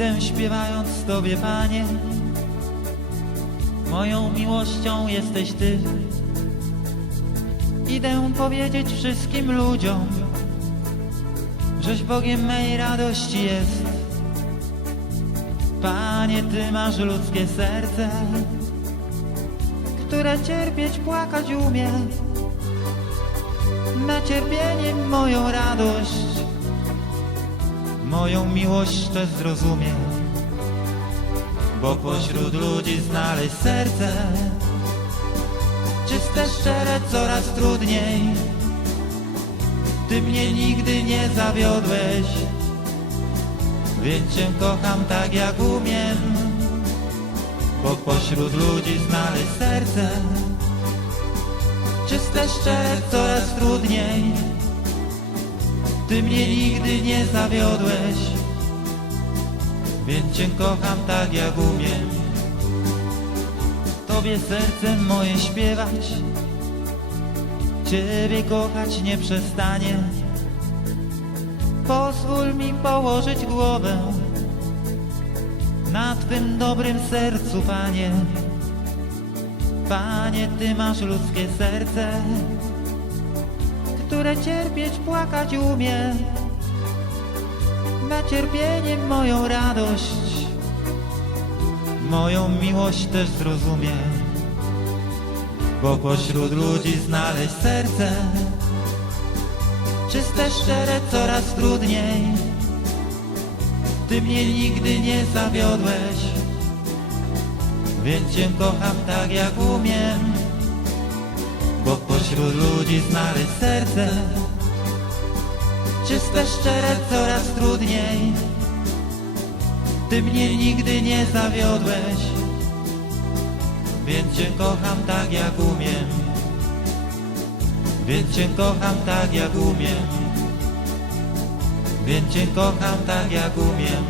Idę śpiewając Tobie, Panie, moją miłością jesteś Ty. Idę powiedzieć wszystkim ludziom, żeś Bogiem mej radości jest. Panie, Ty masz ludzkie serce, które cierpieć, płakać umie. Na cierpienie moją radość, moją miłość też zrozumie. Bo pośród ludzi znaleźć serce, czyste, szczere, coraz trudniej. Ty mnie nigdy nie zawiodłeś, więc Cię kocham tak jak umiem. Bo pośród ludzi znaleźć serce, czyste, szczere, coraz trudniej. Ty mnie nigdy nie zawiodłeś, więc Cię kocham tak jak umiem. Tobie sercem moje śpiewać, Ciebie kochać nie przestanie. Pozwól mi położyć głowę na Twym dobrym sercu, Panie. Panie, Ty masz ludzkie serce, które cierpieć, płakać umie. Na cierpienie moją radość, moją miłość też zrozumie. Bo pośród ludzi znaleźć serce, czyste, szczere, coraz trudniej. Ty mnie nigdy nie zawiodłeś, więc Cię kocham tak jak umiem. Bo pośród ludzi znaleźć serce, czyste, szczere, coraz trudniej. Ty mnie nigdy nie zawiodłeś, więc Cię kocham tak jak umiem. Więc Cię kocham tak jak umiem. Więc Cię kocham tak jak umiem.